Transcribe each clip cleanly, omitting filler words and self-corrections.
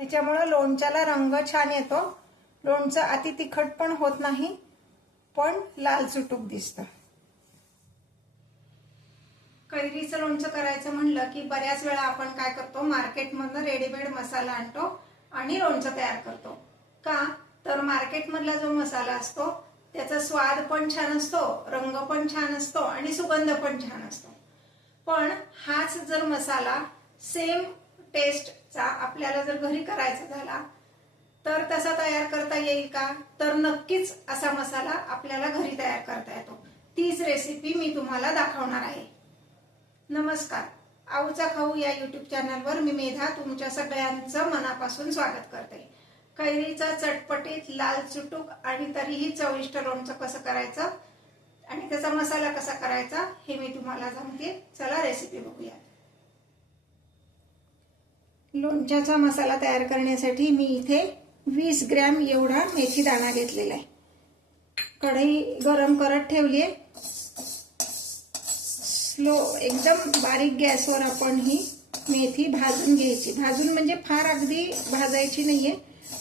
ह्याच्यामुळे लोणच्याला रंग छान येतो। लोणचं अति तिखट पण होत नाही, पण लाल चुटूक दिसतं। कैरीचं लोणचं करायचं म्हणलं की बऱ्याच वेळा आपण काय करतो, मार्केटमधून रेडीमेड मसाला आणतो आणि लोणचं तयार करतो। का तर मार्केटमधला जो मसाला असतो त्याचा स्वाद पण छान असतो, रंग पण छान असतो आणि सुगंध पण छान असतो। पण हाच जर मसाला सेम टेस्टचा आपल्याला जर घरी करायचा झाला तर तसा तयार करता येईल का? तर नक्कीच असा मसाला आपल्याला घरी तयार करता येतो। तीच रेसिपी मी तुम्हाला दाखवणार आहे। नमस्कार, आऊचा खाऊ या यूट्यूब चॅनलवर मी मेधा तुमच्या सगळ्यांचं मनापासून स्वागत करते। कैरीचा चटपटीत लाल चुटूक आणि तरीही चविष्ट लोणचं कसं करायचं आणि त्याचा मसाला कसा करायचा हे मी तुम्हाला सांगते। चला रेसिपी बघूया। लोणच्याचा मसाला तयार करण्यासाठी मी इथे 20 ग्रॅम एवढा मेथी दाणा घेतलेला आहे। कढई गरम करत ठेवली आहे। स्लो एकदम बारीक गॅसवर आपण ही मेथी भाजून घ्यायची। भाजून म्हणजे फार अगदी भाजायची नाहीये,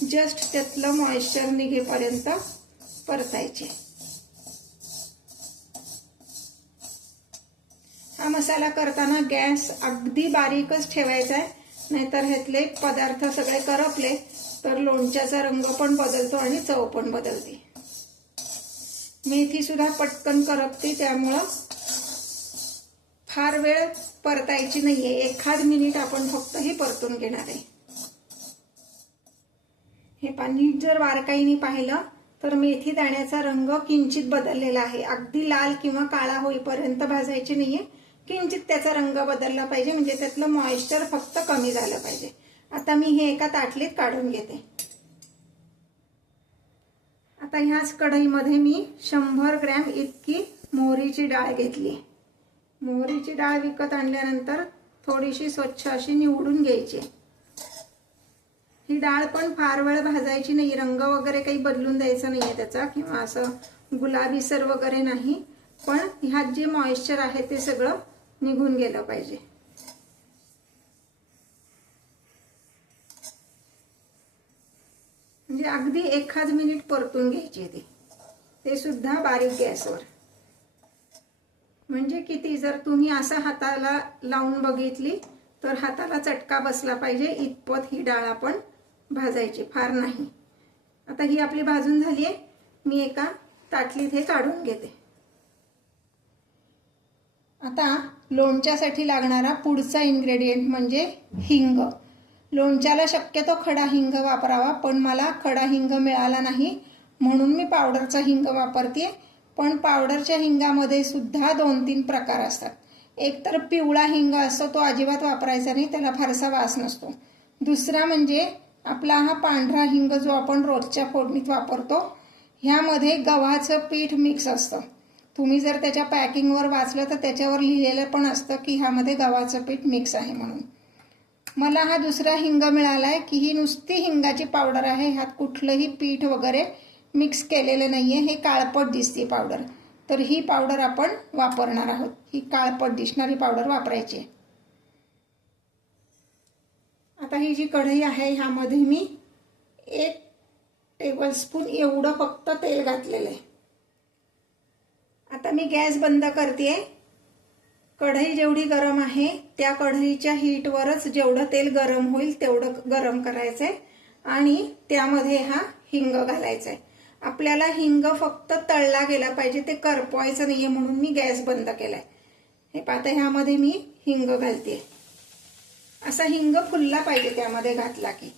जस्ट त्यातलं मॉइश्चर निघेपर्यंत परतायची। हा मसाला करताना गॅस अगदी बारीकच ठेवायचा आहे, नाहीतर ह्यातले पदार्थ सगळे करपले तर लोणच्याचा रंग पण बदलतो आणि चव पण बदलते। मेथी सुद्धा पटकन करपते, त्यामुळं फार वेळ परतायची नाहीये, 1 मिनिट आपण फक्त ही परतून घेणार आहे। हे पाणी जर बारकाईने पाहिलं तर मेथी दाण्याचा रंग किंचित बदललेला आहे। अगदी लाल किंवा काळा होईपर्यंत भाजायची नाहीये, किंचित त्याचा रंग बदलला पाहिजे, म्हणजे त्यातलं मॉइश्चर फक्त कमी झालं पाहिजे। आता मी हे एका ताटलीत काढून घेते। आता ह्याच कढईमध्ये मी 100 ग्रॅम इतकी मोहरीची डाळ घेतली। मोहरीची डाळ विकत आणल्यानंतर थोडीशी स्वच्छ अशी निवडून घ्यायची। ही डाळ पण फार वेळ भाजायची नाही, रंग वगैरे काही बदलून द्यायचा नाहीये त्याचा, किंवा असं गुलाबीसर वगैरे नाही, पण ह्यात जे मॉइश्चर आहे ते सगळं निघून गेलं पाहिजे। म्हणजे अगदी 1 मिनिट परतून घ्यायची ते सुद्धा बारीक गॅसवर। म्हणजे किती, जर तुम्ही असं हाताला लावून बघितली तर हाताला चटका बसला पाहिजे इतपत ही डाळ आपण भाजायची, फार नाही। आता ही आपली भाजून झाली आहे, मी एका ताटलीत हे काढून घेते। आता लोणच्यासाठी लागणारा पुढचा इन्ग्रेडियंट म्हणजे हिंग। लोणच्याला शक्यतो खडा हिंग वापरावा, पण मला खडा हिंग मिळाला नाही म्हणून मी पावडरचा हिंग वापरते। पण पावडरच्या हिंगामध्ये सुद्धा 2-3 प्रकार असतात। एक तर पिवळा हिंग असतो, तो अजिबात वापरायचा नाही, त्याला फारसा वास नसतो। दुसरा म्हणजे आपला हा पांढरा हिंग जो आपण रोजच्या फोडणीत वापरतो, ह्यामध्ये गव्हाचं पीठ मिक्स असतं। तुम्ही जर त्याच्या पॅकिंगवर वाचलं तर त्याच्यावर लिहिलेलं पण असतं की ह्यामध्ये गव्हाचं पीठ मिक्स आहे म्हणून। मला हा दुसरा हिंग मिळालाय की ही नुसती हिंगाची पावडर आहे, ह्यात कुठलंही पीठ वगैरे मिक्स केलेलं नाहीये, हे काळपट दिसते पावडर, तर ही पावडर आपण वापरणार आहोत। ही काळपट दिसणारी पावडर वापरायची आहे। आता ही जी कढई आहे ह्यामध्ये मी 1 टेबलस्पून एवढं फक्त तेल घातलेलं आहे। आता मी गॅस बंद करते। कढई जेवढी गरम आहे त्या कढईच्या हीटवरच जेवढं तेल गरम होईल तेवढं गरम करायचंय आणि त्यामध्ये हा हिंग घालायचा आहे। आपल्याला हिंग फक्त तळला गेला पाहिजे, ते करपवायचं नाहीये, म्हणून मी गॅस बंद केलाय। हे पाहता, ह्यामध्ये मी हिंग घालते। असा हिंग फुलला पाहिजे त्यामध्ये घातला की,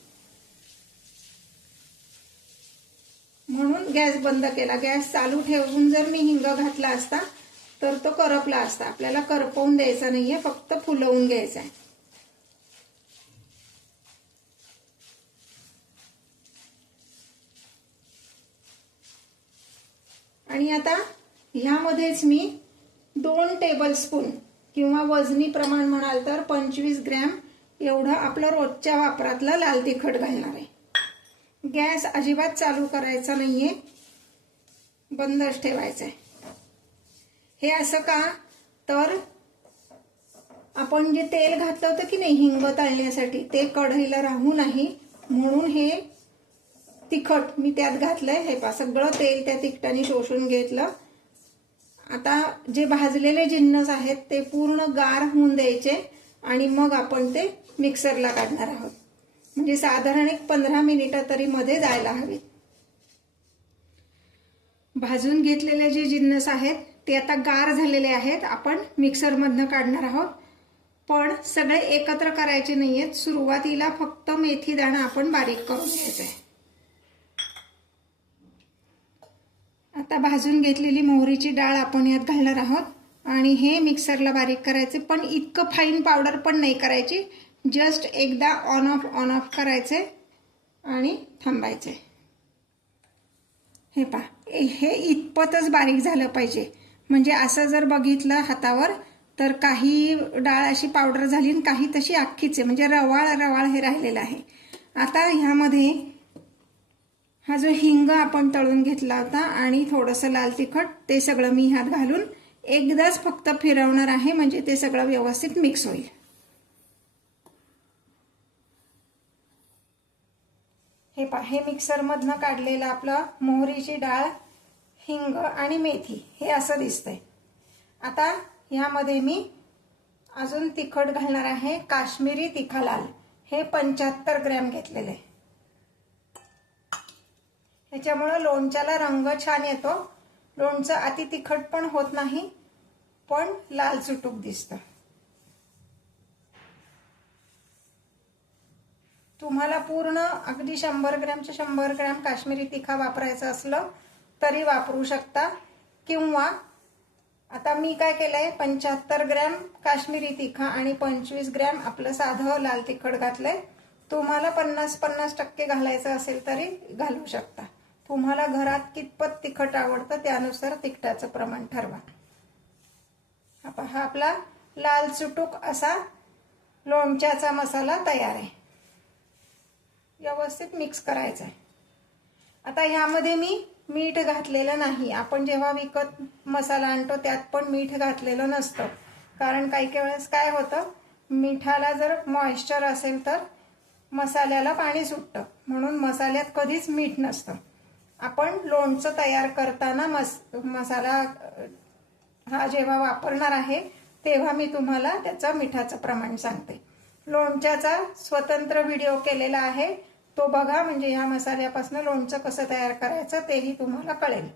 म्हणून गॅस बंद केला। गॅस चालू ठेवून जर मी हिंग घातला असता तर तो करपला असता। आपल्याला करपवून द्यायचा नाहीये, फक्त फुलवून घ्यायचा आहे। आणि आता ह्यामध्येच मी 2 टेबलस्पून किंवा वजनी प्रमाण म्हणाल तर 25 ग्रॅम एवढं आपलं रोजच्या वापरातलं लाल तिखट घालणार आहे। गॅस अजिबात चालू करायचा नाहीये, बंदच ठेवायचा आहे। हे असं का, तर आपण जे तेल घातलं होतं की नाही हिंग तळण्यासाठी, ते कढईला राहू नाही म्हणून हे तिखट मी त्यात घातलंय. हे पहा सगळं तेल त्या तिखटाने शोषून घेतलं. आता जे भाजलेले जिन्नस आहेत ते पूर्ण गार होऊन द्यायचे आणि मग आपण ते मिक्सरला काढणार आहोत. म्हणजे साधारण एक 15 मिनिटं तरी मध्ये जायला हवीत. भाजून घेतलेले जे जिन्नस आहेत ते आता गार झालेले आहेत. आपण मिक्सरमधनं काढणार आहोत. पण सगळे एकत्र करायचे नाहीयेत. सुरुवातीला फक्त मेथी दाणा आपण बारीक करून घ्यायचा आहे. आता भाजून घेतलेली मोहरीची डाळ आपण यात घालणार आहोत आणि हे मिक्सरला बारीक करायचे. पण इतकं फाईन पावडर पण नाही करायची. जस्ट एकदा ऑन ऑफ करायचे आणि थांबायचे. हे पहा हे इतपतच बारीक झालं पाहिजे. म्हणजे असं जर बघितलं हातावर तर काही डाळ अशी पावडर झाली आणि काही तशी अख्खीच आहे. म्हणजे रवाळ हे राहिलेलं आहे. आता ह्यामध्ये हा जो हिंग आपण तळून घेतला होता आणि थोडंसं लाल तिखट ते सगळं मी ह्यात घालून एकदाच फक्त फिरवणार आहे. म्हणजे ते सगळं व्यवस्थित मिक्स होईल. हे पहा हे मिक्सरमधनं काढलेलं आपलं मोहरीची डाळ, हिंग आणि मेथी हे असं दिसतंय. आता ह्यामध्ये मी अजून तिखट घालणार आहे. काश्मीरी तिखा लाल हे 75 ग्रॅम घेतलेले. ह्याच्यामुळं लोणच्याला रंग छान येतो. लोणचं अति तिखट पण होत नाही पण लाल चुटूक दिसतं. तुम्हाला पूर्ण अगदी 100 ग्रॅमचे 100 ग्रॅम काश्मीरी तिखा वापरायचं असलं तरी वापरू शकता. किंवा आता मी काय केलंय 75 ग्रॅम काश्मीरी तिखा आणि 25 ग्रॅम आपलं साधं लाल तिखट घातलंय. तुम्हाला 50-50% घालायचं असेल तरी घालू शकता. तुम्हाला घरात कितपत तिखट आवडतं त्यानुसार तिखटाचं प्रमाण ठरवा. हा आपला लाल चुटूक असा लोणच्याचा मसाला तयार आहे. व्यवस्थित मिक्स करायचं आहे. आता ह्यामध्ये मी मीठ घातलेलं नाही. आपण जेव्हा विकत मसाला आणतो त्यात पण मीठ घातलेलं नसतं. कारण काही वेळेस काय होतं मिठाला जर मॉइश्चर असेल तर मसाल्याला पाणी सुटतं. म्हणून मसाल्यात कधीच मीठ नसतं. आपण लोणचं तयार करताना मसाला हा जेव्हा वापरणार आहे तेव्हा मी तुम्हाला त्याचं मिठाचं प्रमाण सांगते. लोणच्याचा स्वतंत्र व्हिडिओ केलेला आहे तो बघा. म्हणजे ह्या मसाल्यापासून लोणचं कसं तयार करायचं तेही तुम्हाला कळेल.